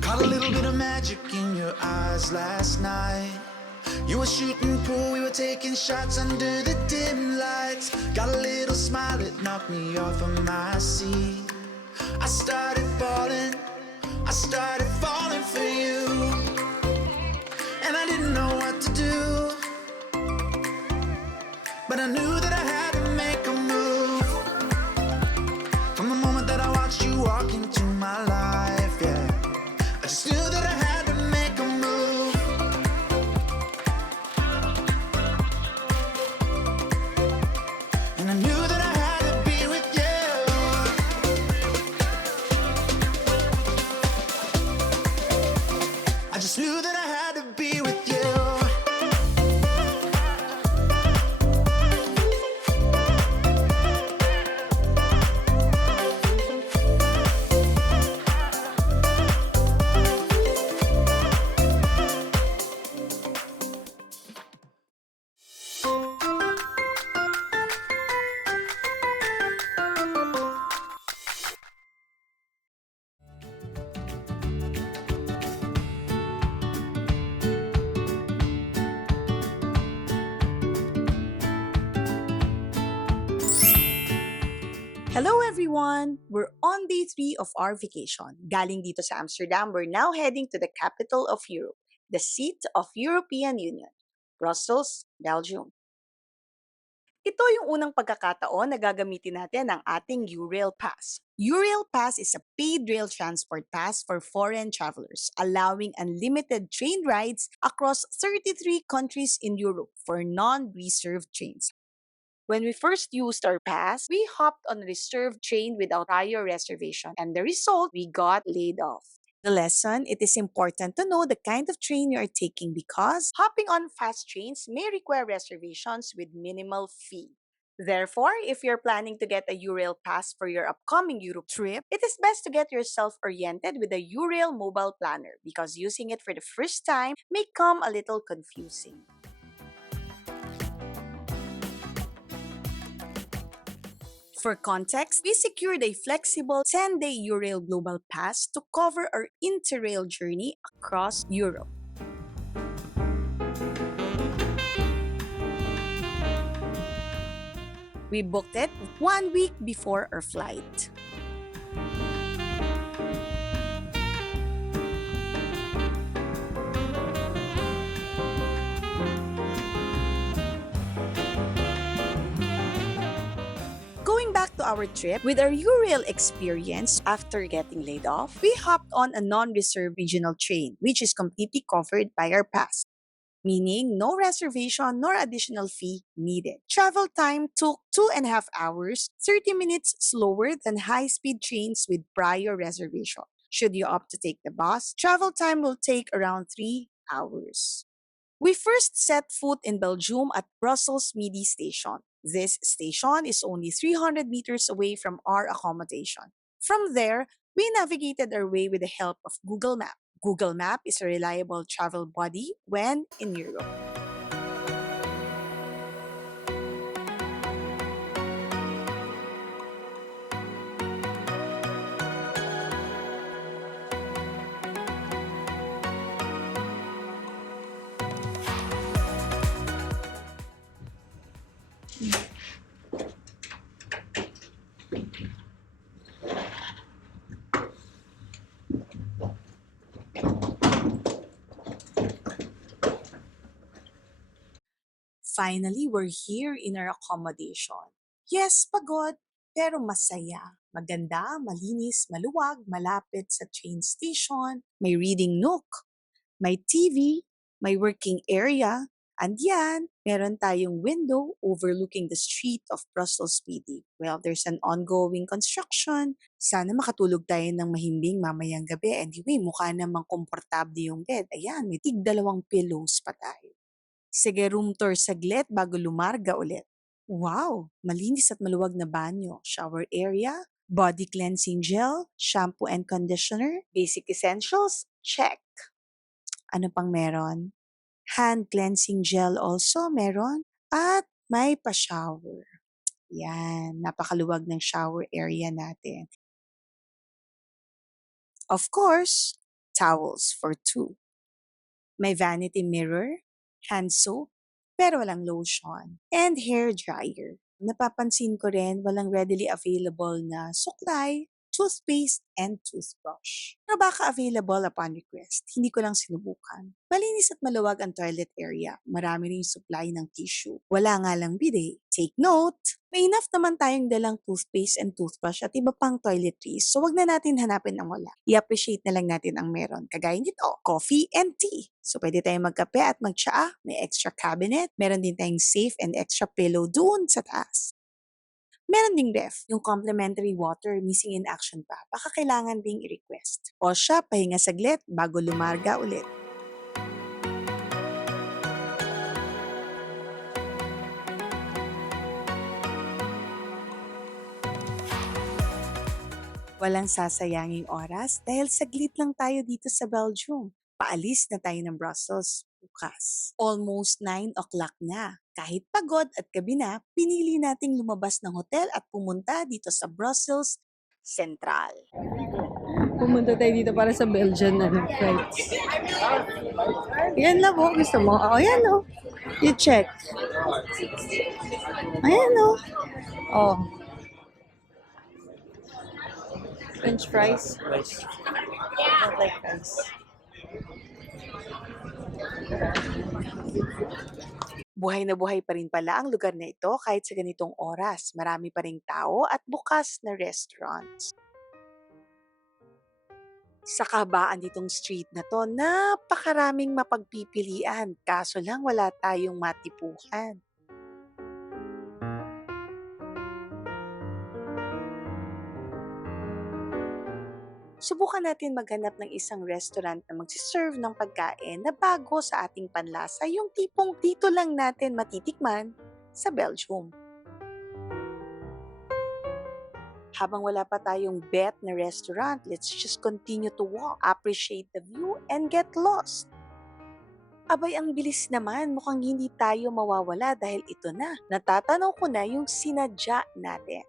Caught a little bit of magic in your eyes last night. You were shooting pool, we were taking shots under the dim lights. Got a little smile that knocked me off of my seat. I started falling, I started falling for you. And I didn't know what to do, but I knew that I had to make a move. From the moment that I watched you walk into my life, yeah, I just knew that I had to make a move. And I knew that I had to be with you. I just knew that I had to be with you. Hello everyone! We're on day 3 of our vacation. Galing dito sa Amsterdam, we're now heading to the capital of Europe, the seat of European Union, Brussels, Belgium. Ito yung unang pagkakataon na gagamitin natin ang ating Eurail Pass. Eurail Pass is a paid rail transport pass for foreign travelers, allowing unlimited train rides across 33 countries in Europe for non-reserved trains. When we first used our pass, we hopped on a reserved train without prior reservation, and the result, we got laid off. The lesson, it is important to know the kind of train you are taking because hopping on fast trains may require reservations with minimal fee. Therefore, if you're planning to get a Eurail pass for your upcoming Europe trip, it is best to get yourself oriented with a Eurail mobile planner because using it for the first time may come a little confusing. For context, we secured a flexible 10-day Eurail Global Pass to cover our interrail journey across Europe. We booked it 1 week before our flight. Going back to our trip, with our Eurail experience after getting laid off, we hopped on a non-reserved regional train, which is completely covered by our pass, meaning no reservation nor additional fee needed. Travel time took 2.5 hours, 30 minutes slower than high-speed trains with prior reservation. Should you opt to take the bus, travel time will take around 3 hours. We first set foot in Belgium at Brussels Midi Station. This station is only 300 meters away from our accommodation. From there, we navigated our way with the help of Google Map. Google Map is a reliable travel buddy when in Europe. Finally, we're here in our accommodation. Yes, pagod, pero masaya. Maganda, malinis, maluwag, malapit sa train station, may reading nook, may TV, may working area, and yan, meron tayong window overlooking the street of Brussels PD. Well, there's an ongoing construction. Sana makatulog tayo ng mahimbing mamayang gabi. Anyway, mukha namang komportable yung bed. Ayan, may tig-2 pillows pa tayo. Sige, room tour saglit bago lumarga ulit. Wow! Malinis at maluwag na banyo, shower area, body cleansing gel, shampoo and conditioner, basic essentials, check. Ano pang meron? Hand cleansing gel also meron. At may pa-shower. Yan, napakaluwag ng shower area natin. Of course, towels for two. May vanity mirror, hand soap, pero walang lotion, and hair dryer. Napapansin ko rin walang readily available na suklay, toothpaste, and toothbrush. Pero baka available upon request. Hindi ko lang sinubukan. Malinis at maluwag ang toilet area. Marami rin supply ng tissue. Wala nga lang bidet. Take note! May enough naman tayong dalang toothpaste and toothbrush at iba pang toiletries, so wag na natin hanapin ang wala. I-appreciate na lang natin ang meron. Kagaya nito, coffee and tea. So pwede tayong magkape at magtsaa, may extra cabinet, meron din tayong safe and extra pillow doon sa taas. Meron ding ref, yung complimentary water missing in action pa, baka kailangan ding i-request. O siya, pahinga saglit bago lumarga ulit. Walang sasayanging oras dahil saglit lang tayo dito sa Belgium. Paalis na tayo ng Brussels bukas. Almost 9 o'clock na. Kahit pagod at gabi na, pinili nating lumabas ng hotel at pumunta dito sa Brussels Central. Pumunta tayo dito para sa Belgian flights. Yan na po, gusto mo? Oo, yan o. You check. Ayan o. Oh. French fries? Fries. I don't like fries. Buhay na buhay pa rin pala ang lugar na ito kahit sa ganitong oras. Marami pa ring tao at bukas na restaurants. Sa kabaan ditong street na to, napakaraming mapagpipilian. Kaso lang wala tayong matipuhan. Subukan natin maghanap ng isang restaurant na magsiserve ng pagkain na bago sa ating panlasa, yung tipong dito lang natin matitikman sa Belgium. Habang wala pa tayong bet na restaurant, let's just continue to walk, appreciate the view, and get lost. Abay, ang bilis naman, mukhang hindi tayo mawawala dahil ito na. Natatanaw ko na yung sinadya natin.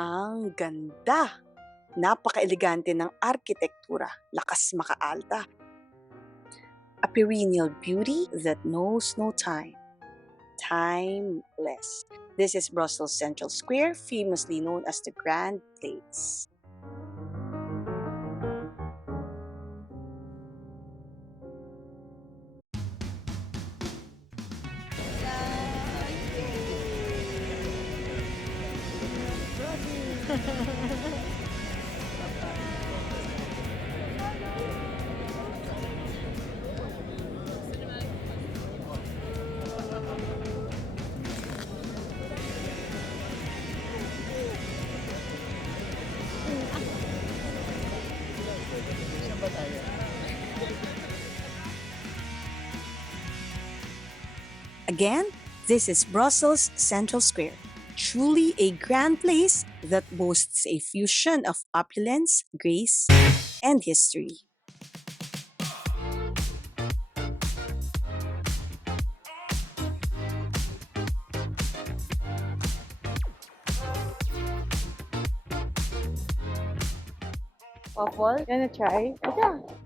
Ang ganda! Napaka-elegante ng arkitektura, lakas makaalta. A perennial beauty that knows no time. Timeless. This is Brussels Central Square, famously known as the Grand Place. Again, this is Brussels Central Square, truly a grand place that boasts a fusion of opulence, grace, and history. Waffle? Gonna try? Okay.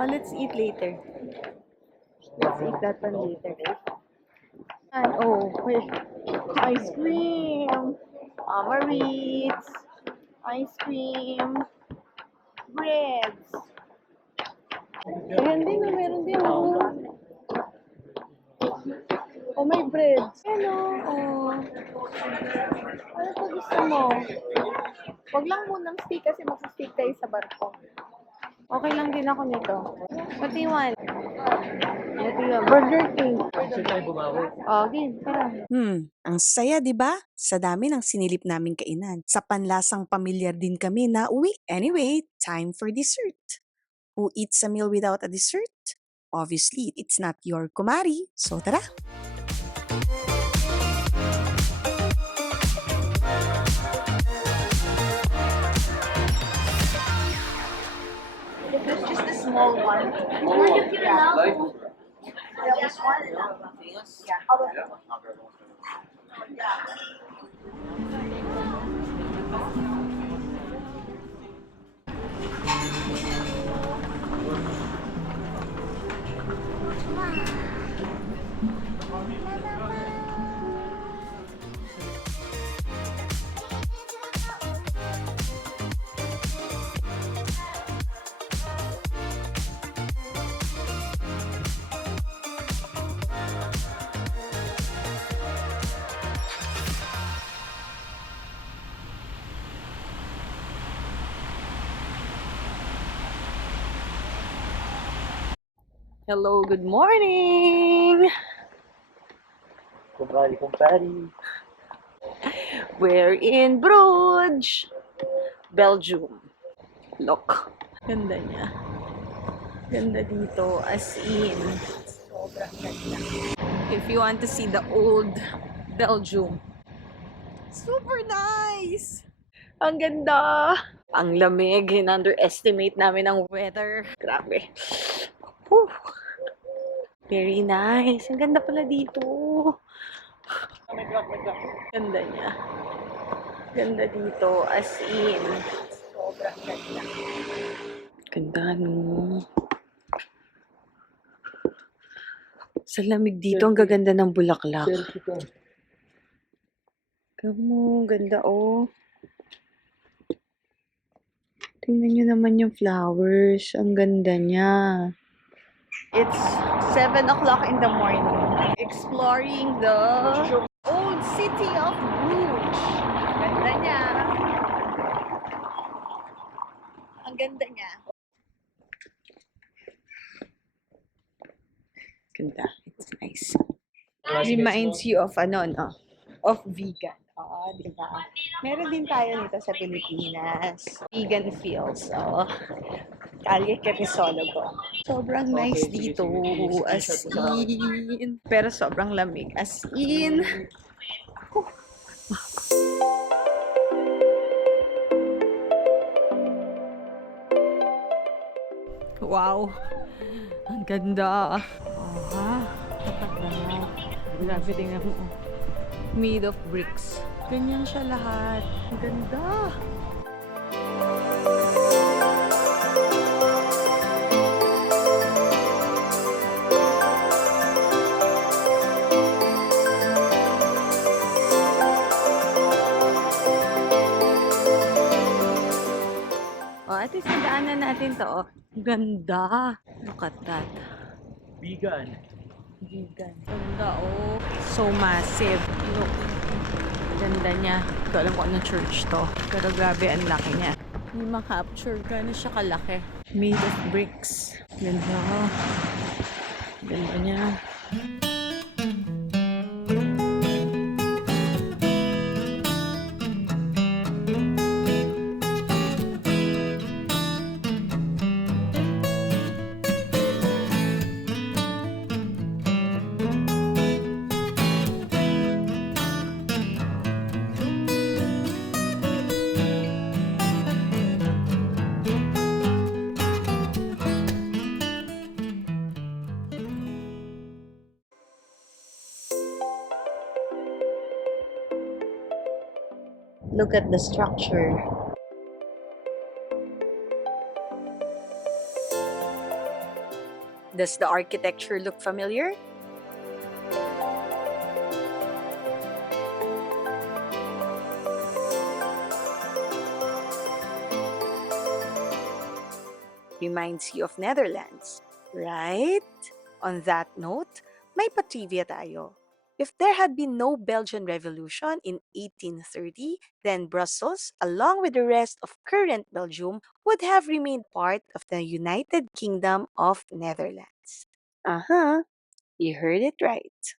Oh, let's eat later. Let's eat that one later. And oh, wait. Ice cream. Amaritz. Ice cream. Breads. Ayan din, oh, meron din. Oh, oh may breads. Ano? Oh. Ano pa gusto mo? Huwag lang munang steak kasi magsa-steak tayo sa barko. Okay lang din ako nito. What do you want? Burger King. Oh, game. Tara. Ang saya 'di ba? Sa dami ng sinilip naming kainan. Sa panlasang pamilyar din kami na uwi. Anyway, time for dessert. Who eats a meal without a dessert? Obviously, it's not your kumari. So tara! There's just a small one. Yeah. This one? Yeah. Hello, good morning. Kumpari. We're in Bruges, Belgium. Look. Ganda niya. Ganda dito, as in. Sobrang ganda. If you want to see the old Belgium. Super nice! Ang ganda! Ang lamig, in-underestimate namin ang weather. Grabe. Whew. Very nice. Ang ganda pala dito. Ganda niya. Ganda dito, as in. Sobrang ganda. Ganda, no? Sa lamig dito, ang gaganda ng bulaklak. Kamo, ganda, oh. Tingnan nyo naman yung flowers. Ang ganda niya. It's 7 o'clock in the morning. Exploring the old city of Bruges. Ganda niya. Ang ganda niya. Ganda. It's nice. Reminds you of no? Of vegan. Oo, di ba? Meron din tayo nito sa Pilipinas. Vegan feels. So, Calle Crisologo. Sobrang nice dito. As in. Pero sobrang lamig. As in. Wow. Ang ganda. Oh, ha? Tapat lahat. Grabe, tingnan mo. Made of bricks. Ganyan siya lahat. Ang ganda. Oh, at least nadaanan natin to. Oh. Ganda. Look at that. Vegan. Vegan. Ganda, oh. So massive. Look. Ganda niya. Hindi ko alam kung anong church to. Pero grabe, ang laki niya. Hindi ma-capture. Gano'n siya kalaki. Made of bricks. Ganda. Ganda niya. Look at the structure. Does the architecture look familiar? Reminds you of Netherlands, right? On that note, may patrivia tayo. If there had been no Belgian Revolution in 1830, then Brussels, along with the rest of current Belgium, would have remained part of the United Kingdom of Netherlands. Uh-huh, you heard it right.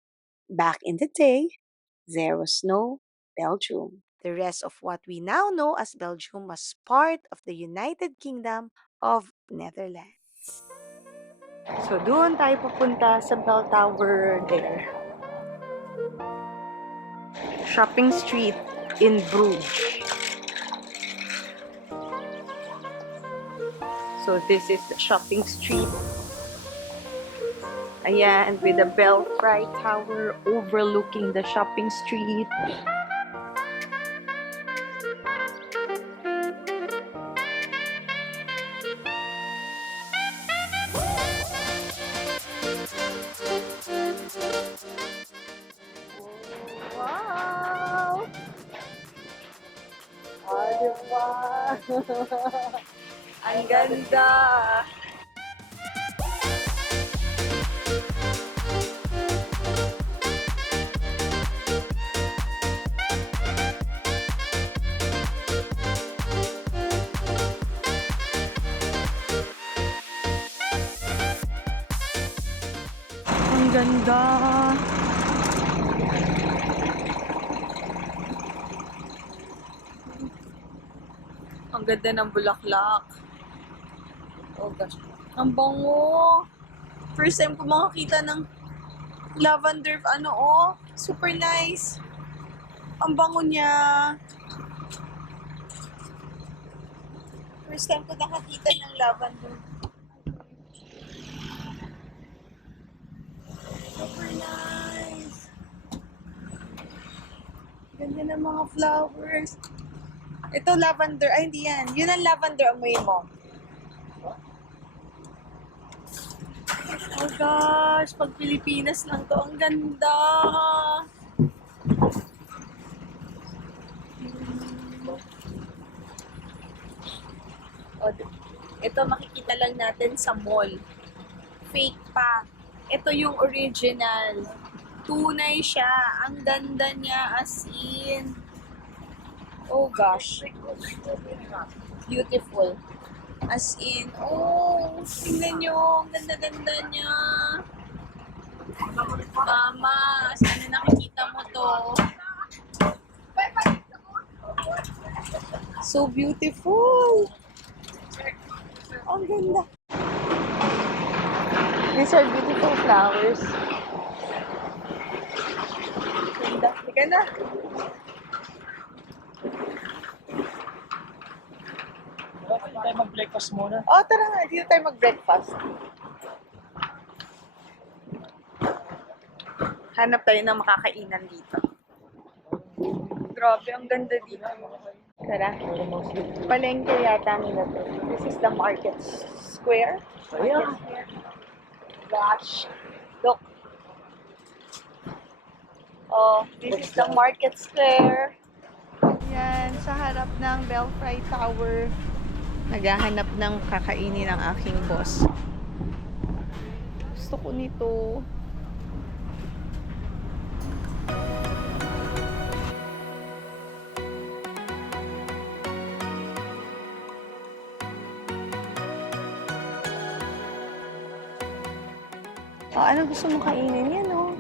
Back in the day, there was no Belgium. The rest of what we now know as Belgium was part of the United Kingdom of Netherlands. So doon tayo pupunta sa bell tower there. Shopping street in Bruges. So this is the shopping street. Ayan, with the Belfry Tower overlooking the shopping street. Wow! Oh, diba? Ang ganda! Ang ganda! Ang ganda ng bulaklak. Oh gosh. Ang bango! First time ko makakita ng lavender, super nice. Ang bango niya. First time ko nakakita ng lavender. Super nice. Ganda ng mga flowers. Ito lavender. Ay, hindi yan. Yun ang lavender amoy mo. Oh gosh, pag Pilipinas lang to, ang ganda. Ito makikita lang natin sa mall. Fake pa. Ito yung original. Tunay siya. Ang ganda niya as in. Oh gosh. Beautiful. As in, oh, tingnan nyo. Ang ganda-ganda niya. Mama, sana nakikita mo to. So beautiful. Ang ganda. These are beautiful flowers. Ganda. Tika na. Pwede tayo mag-breakfast muna. Oh, tara nga. Dito tayo mag-breakfast. Hanap tayo ng makakainan dito. Grabe, ang ganda dito. Tara. Palengke yata nila to. This is the market square. Ayan. Gosh. Look. Oh, this is the market square. Yan, sa harap ng Belfry Tower. Naghahanap ng kakainin ng aking boss. Gusto ko nito. Oh, ano gusto mong kainin? Yan, oh.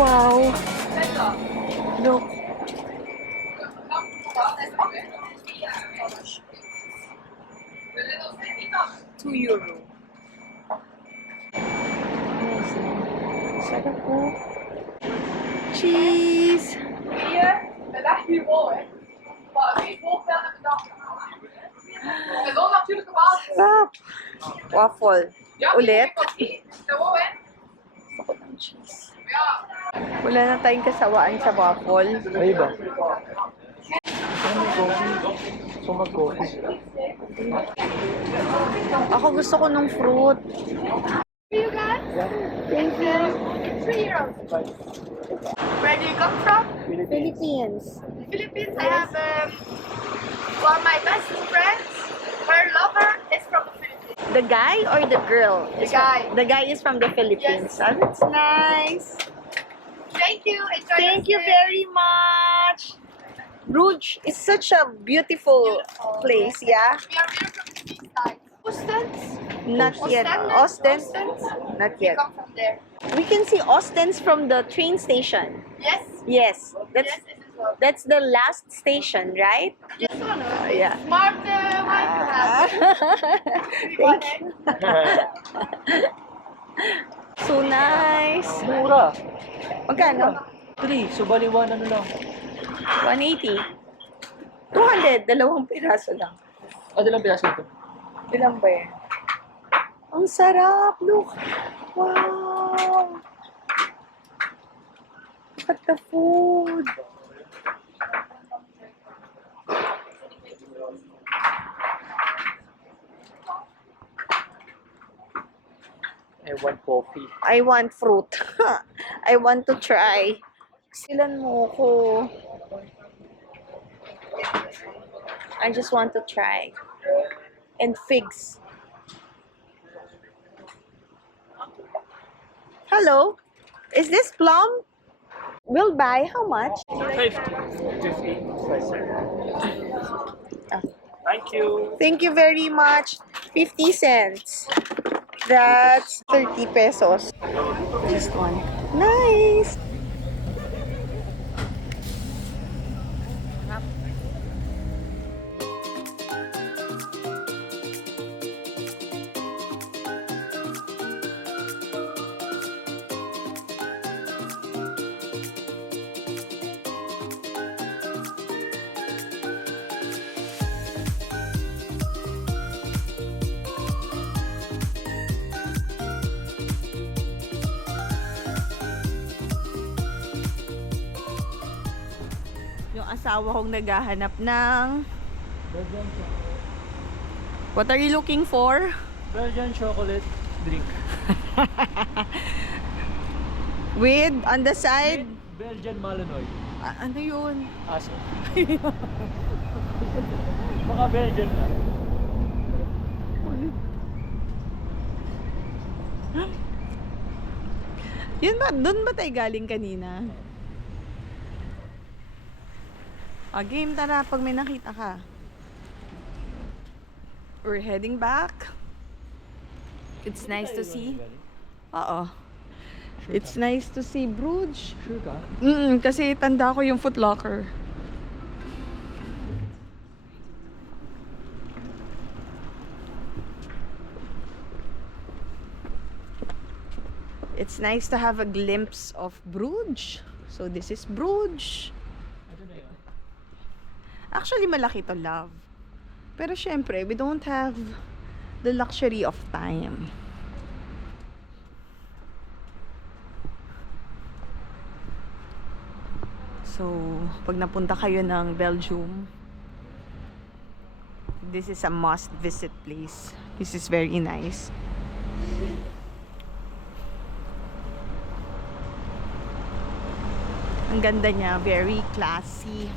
Wow. Look. €2. Nice. Sarap po. Cheese. Sarap. Waffle. Ulit. Gusto ko ng cheese. Wala na tayong kasawaan sa waffle. Ay ba? So mag-coffee. Ako gusto ko ng fruit. Thank you. Where do you come from? Philippines. Philippines. I have one of my best friends. Her lover is from the Philippines. The guy or the girl? The guy. The guy is from the Philippines. Yes. Oh, that's nice. Thank you. Enjoy Thank you your stay. very much. Bruges is such a beautiful place, yeah? We are here from the east side. Ostens. Not yet. Ostend. Ostens? Not We yet. come from there. We can see Ostens from the train station. Yes. Yes. That's Yes, it is well. that's the last station, right? Yes, one. Yeah. Smart wife you have. Thank you. So nice. Mura. Magkano? 3. So bali 1 ano lang. 180. 200. Dalawang piraso lang. Dalang piraso ito. Ilan ba yan? Ang sarap! Look! Wow! Look at the food! I want coffee. I want fruit. I want to try. Silan mo ko. I just want to try. And figs. Hello? Is this plum? We'll buy. How much? 50. Thank you. Thank you very much. 50 cents. That's 30 pesos. Just one. Nice. Yung asawa kong naghahanap ng... What are you looking for? Belgian chocolate drink. With, on the side... Belgian Malinois. ano yun? Aso. Mga Belgian na. Yun ba? Doon ba tayo galing kanina? Game, tara. Pag may nakita ka. We're heading back. It's nice to see. Oo. It's nice to see Bruges. Sure ka? Kasi tanda ko yung Foot Locker. It's nice to have a glimpse of Bruges. So this is Bruges. Ito na yun. Actually, malaki to, love. Pero syempre, we don't have the luxury of time. So, pag napunta kayo ng Belgium, this is a must-visit place. This is very nice. Ang ganda niya, very classy.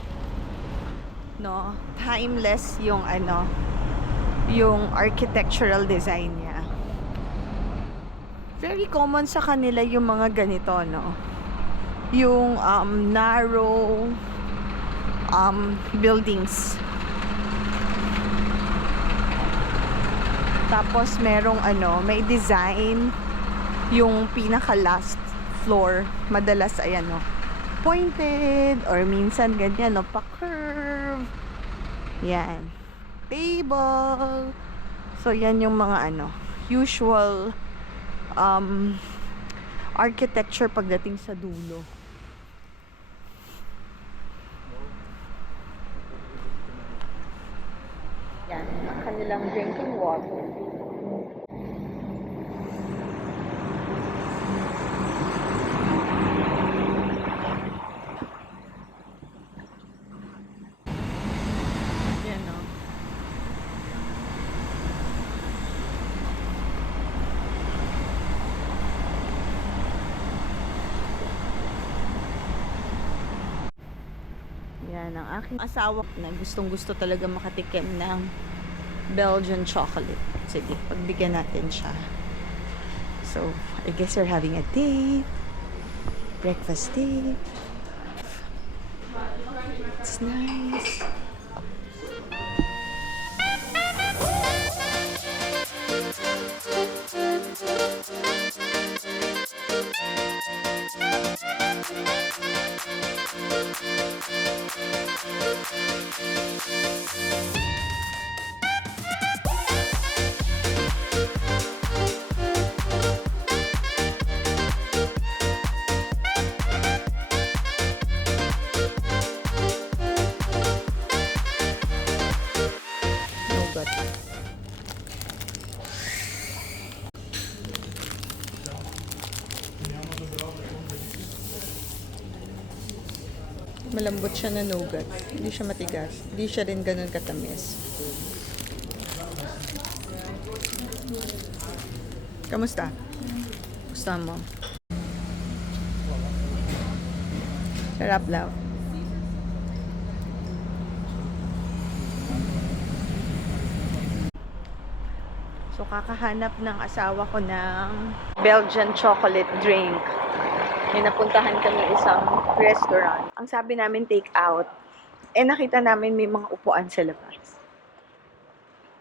No, timeless yung yung architectural design niya. Very common sa kanila yung mga ganito, no. Yung narrow buildings. Tapos merong may design yung pinaka last floor, madalas, ayan, no, pointed, or minsan ganyan, no, pa-curve. Yan. Table. So, yan yung mga, usual, architecture pagdating sa dulo. Yan, ang kanilang drinking water. Yan, no. Yan ang aking asawa na gustong-gusto talaga makatikim ng Belgian chocolate. Sige, pagbigyan natin siya. So, I guess we're having a date. Breakfast date. It's nice. Nougat. Malambot siya na nougat. Hindi siya matigas. Hindi siya rin ganun katamis. Kamusta? Gusto mo? Sarap, love. So, kakahanap ng asawa ko ng Belgian chocolate drink. May napuntahan kami isang restaurant. Ang sabi namin take out. Nakita namin may mga upuan sa labas.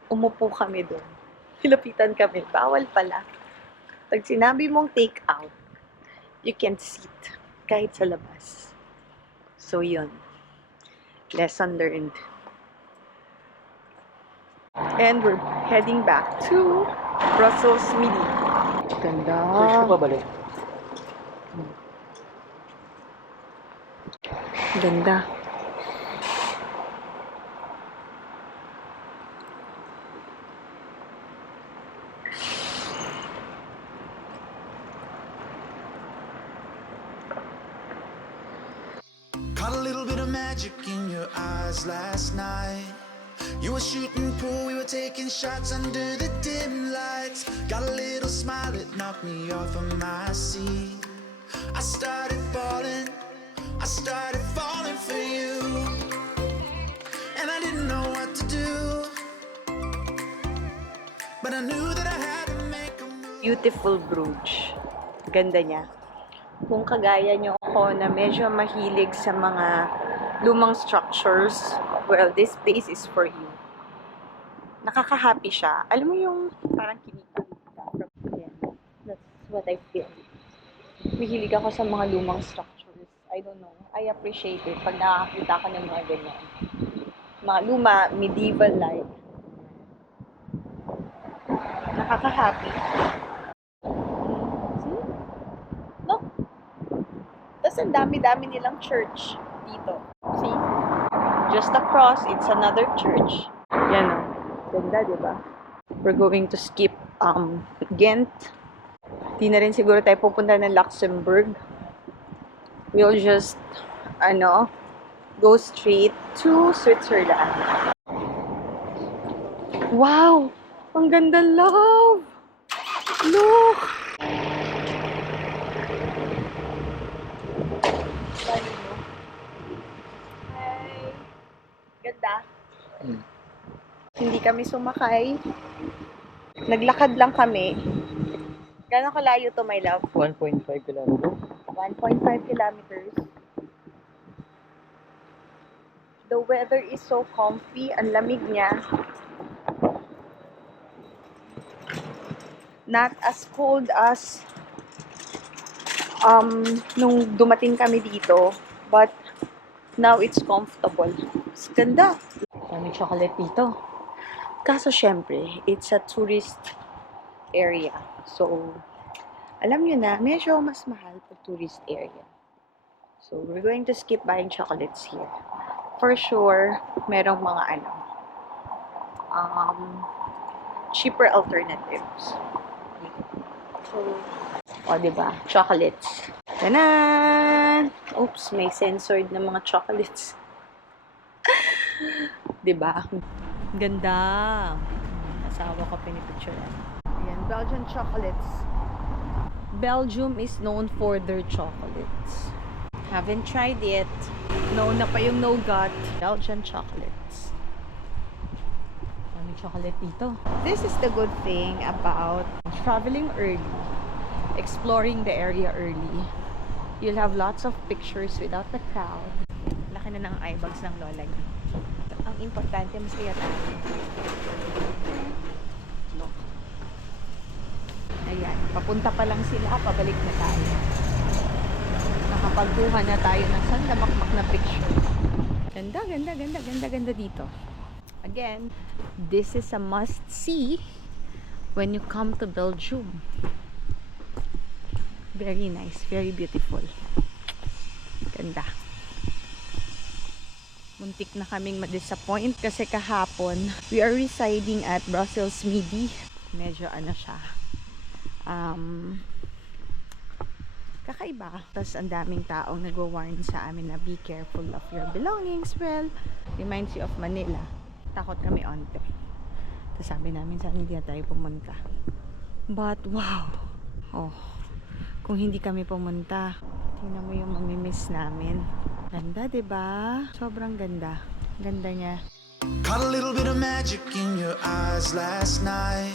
Umupo kami doon. Hilapitan kami. Bawal pala. Pag sinabi mong take out, you can't sit kahit sa labas. So, yun. Lesson learned. And we're heading back to Brussels Midi. Ganda. Search ko pabalik. Ganda. Caught a little bit of magic in your eyes last night. You were shooting pool, we were taking shots under the dim lights. Got a little smile that knocked me off of my seat. I started falling for you. And I didn't know what to do, but I knew that I had to make a move. Beautiful Bruges. Ganda niya. Kung kagaya niyo ako na medyo mahilig sa mga lumang structures, well, this place is for you. Nakaka-happy siya. Alam mo yung parang kinikilig ka from within. That's what I feel. Mahilig ako sa mga lumang structures. I don't know. I appreciate it pag nakakita ko ng mga ganyan. Mga luma, medieval life. Nakaka-happy. See? Look. Tapos ang dami-dami nilang church dito. See? Just across, it's another church. Yan o. Ganda, diba? We're going to skip Ghent. Di na rin siguro tayo pupunta ng Luxembourg. We'll just, go straight to Switzerland. Wow! Ang ganda, love! Look! Hi! Ganda. Hindi kami sumakay. Naglakad lang kami. Gano'ng kalayo to, my love? 1.5 kilometers. 1.5 kilometers. The weather is so comfy. Ang lamig niya. Not as cold as nung dumating kami dito. But, now it's comfortable. Mas ganda. May chocolate dito. Kaso, syempre, it's a tourist area. So, alam nyo na, medyo mas mahal pag tourist area. So, we're going to skip buying chocolates here. For sure, merong mga cheaper alternatives. So, diba? Chocolates. Tanan! Oops, may censored na mga chocolates. Diba? Ganda. Asawa ko pinipicturean. Ayan, Belgian chocolates. Belgium is known for their chocolates. Haven't tried it. Known na pa yung nougat. Belgian chocolates. May chocolate dito. This is the good thing about traveling early. Exploring the area early. You'll have lots of pictures without the crowd. Laki na ng eye bags ng lola niya. Ang importante, mas kaya tayo. Look. Ayan, papunta pa lang sila, pabalik na tayo. Nakapagkuha na tayo ng sandamakmak na picture. Ganda, ganda, ganda, ganda, ganda dito. Again, this is a must-see when you come to Belgium. Very nice, very beautiful. Ganda. Muntik na kaming ma-disappoint kasi kahapon we are residing at Brussels Midi. Medyo siya. Kakaiba. Tapos ang daming taong nag-warn sa amin na be careful of your belongings. Well, reminds you of Manila. Takot kami onte. Tapos sabi namin saan hindi na tayo pumunta. But wow. Oh. Kung hindi kami pumunta, tingnan mo yung mamimiss namin. Ganda, diba? Sobrang ganda. Ganda niya. Caught a little bit of magic in your eyes last night.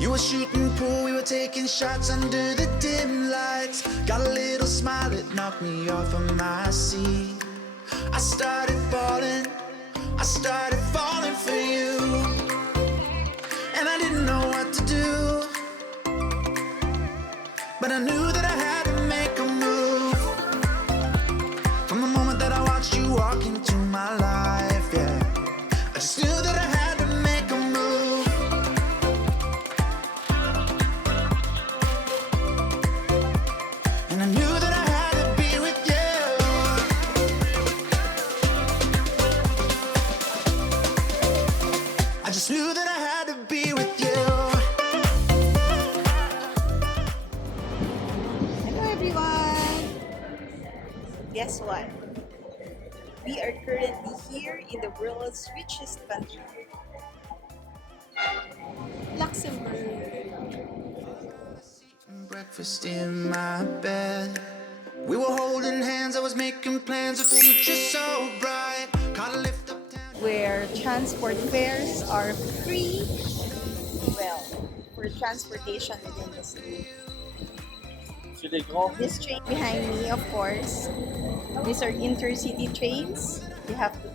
You were shooting pool, we were taking shots under the dim lights. Got a little smile that knocked me off of my seat. I started falling for you. And I didn't know what to do, but I knew that I had to make a move. From the moment that I watched you walk into my life, yeah, I just knew that I had to make a move. And I knew that I had to be with you. I just knew that I had to be with you. Hello everyone! Guess what? We are currently here in the world's richest country, Luxembourg. Breakfast in my bed. We were holding hands, I was making plans, a future so bright. Caught a lift uptown. Where transport fares are free, well, for transportation within the city. This train behind me, of course, these are intercity trains. You have to